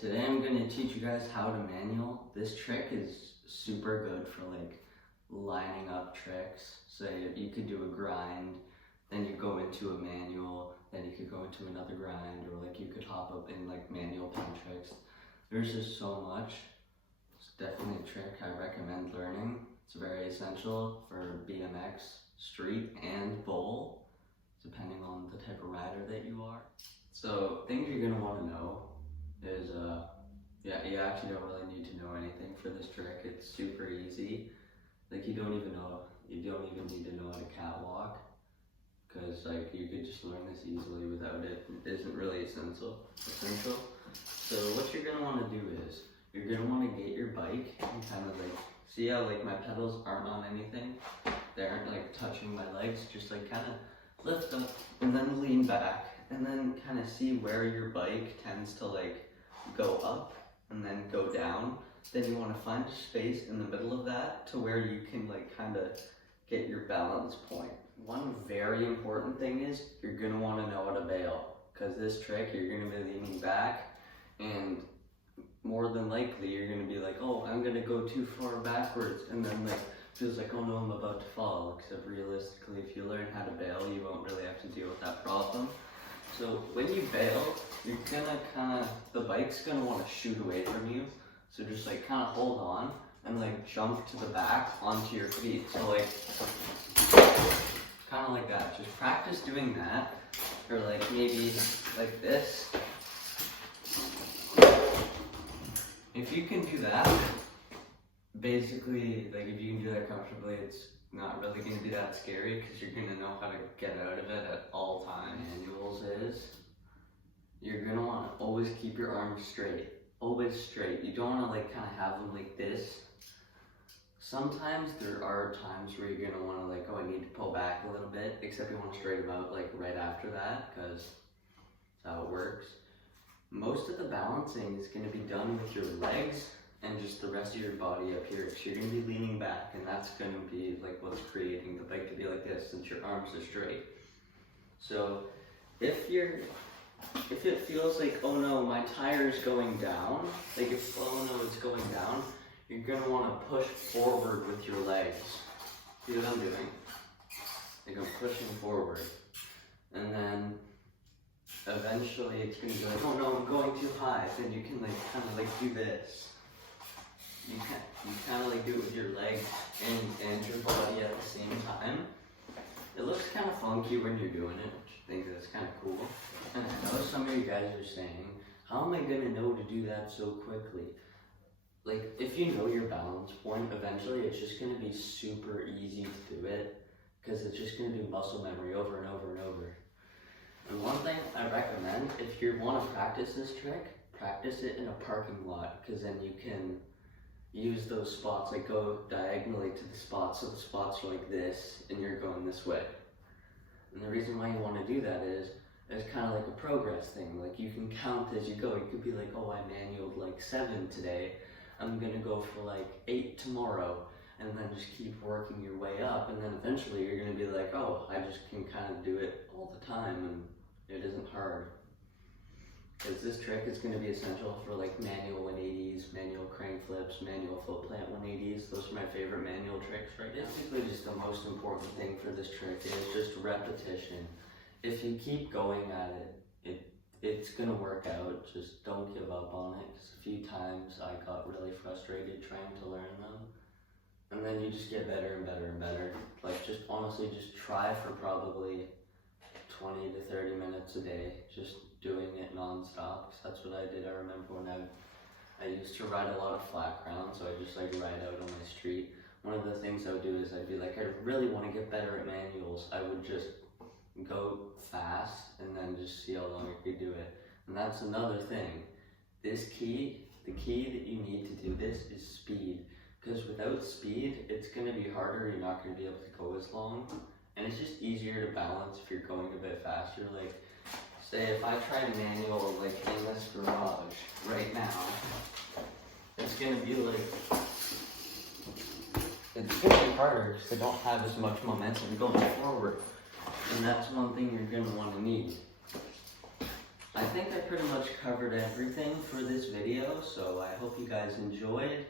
Today I'm going to teach you guys how to manual. This trick is super good for like lining up tricks. Say you could do a grind, then you go into a manual, then you could go into another grind, or like you could hop up in like manual pin tricks. There's just so much. It's definitely a trick I recommend learning. It's very essential for BMX, street, and bowl, depending on the type of rider that you are. So things you're going to want to know is, you actually don't really need to know anything for this trick. It's super easy. Like you don't even need to know how to catwalk, because like you could just learn this easily without it. It isn't really essential. So what you're gonna want to do is, you're gonna want to get your bike and kind of like, see how like my pedals aren't on anything? They aren't like touching my legs, just like kind of lift up and then lean back, and then kind of see where your bike tends to like go up and then go down. Then you want to find a space in the middle of that to where you can like kind of get your balance point. One very important thing is you're going to want to know how to bail, because this trick you're going to be leaning back, and more than likely you're going to be like, oh, I'm going to go too far backwards, and then like feels like, oh no, I'm about to fall. Except realistically, if you learn how to bail, you won't really have to deal with that problem. So when you bail, you're gonna the bike's gonna want to shoot away from you. So just like kind of hold on and like jump to the back onto your feet. So like, kind of like that. Just practice doing that, or like maybe like this. If you can do that, basically, like if you can do that comfortably, it's not really going to be that scary, because you're going to know how to get out of it at all times. Manuals is, you're going to want to always keep your arms straight. Always straight. You don't want to like kind of have them like this. Sometimes there are times where you're going to want to like, oh, I need to pull back a little bit, except you want to straighten them out like right after that, because that's how it works. Most of the balancing is going to be done with your legs and just the rest of your body up here. So you're going to be leaning back, and that's going to be like what's creating the bike to be like this, since your arms are straight. So if it feels like, oh no, my tire is going down, like if, oh no, it's going down, you're going to want to push forward with your legs. See what I'm doing? Like I'm pushing forward. And then eventually it's going to be like, oh no, I'm going too high. Then you can like kind of like do this. You kind of like do it with your legs and your body at the same time. It looks kind of funky when you're doing it, which I think that's kind of cool. And I know some of you guys are saying, how am I going to know to do that so quickly? Like, if you know your balance point, eventually it's just going to be super easy to do it, because it's just going to be muscle memory over and over and over. And one thing I recommend, if you want to practice this trick, practice it in a parking lot, because then you can use those spots, like go diagonally to the spots, so the spots are like this and you're going this way. And the reason why you want to do that is it's kind of like a progress thing. Like you can count as you go. You could be like, oh, I manualed like 7 today, I'm gonna go for like 8 tomorrow, and then just keep working your way up, and then eventually you're gonna be like, oh, I just can kind of do it all the time, and it isn't hard. Because this trick is going to be essential for like manual 180s, manual crank flips, manual foot plant 180s. Those are my favorite manual tricks right now. Basically just the most important thing for this trick is just repetition. If you keep going at it, it's going to work out. Just don't give up on it. Because a few times I got really frustrated trying to learn them. And then you just get better and better and better. Like just honestly just try for probably 20 to 30 minutes a day, just doing it non-stop, because that's what I did. I remember when I used to ride a lot of flat ground, so I just like ride out on my street. One of the things I would do is I'd be like, I really want to get better at manuals. I would just go fast and then just see how long I could do it. And that's another thing. The key that you need to do this is speed, because without speed, it's going to be harder. You're not going to be able to go as long. And it's just easier to balance if you're going a bit faster. Like, say if I try to manual like in this garage right now, it's gonna be like, it's gonna be harder because I don't have as much momentum going forward. And that's one thing you're gonna want to need. I think I pretty much covered everything for this video, so I hope you guys enjoyed.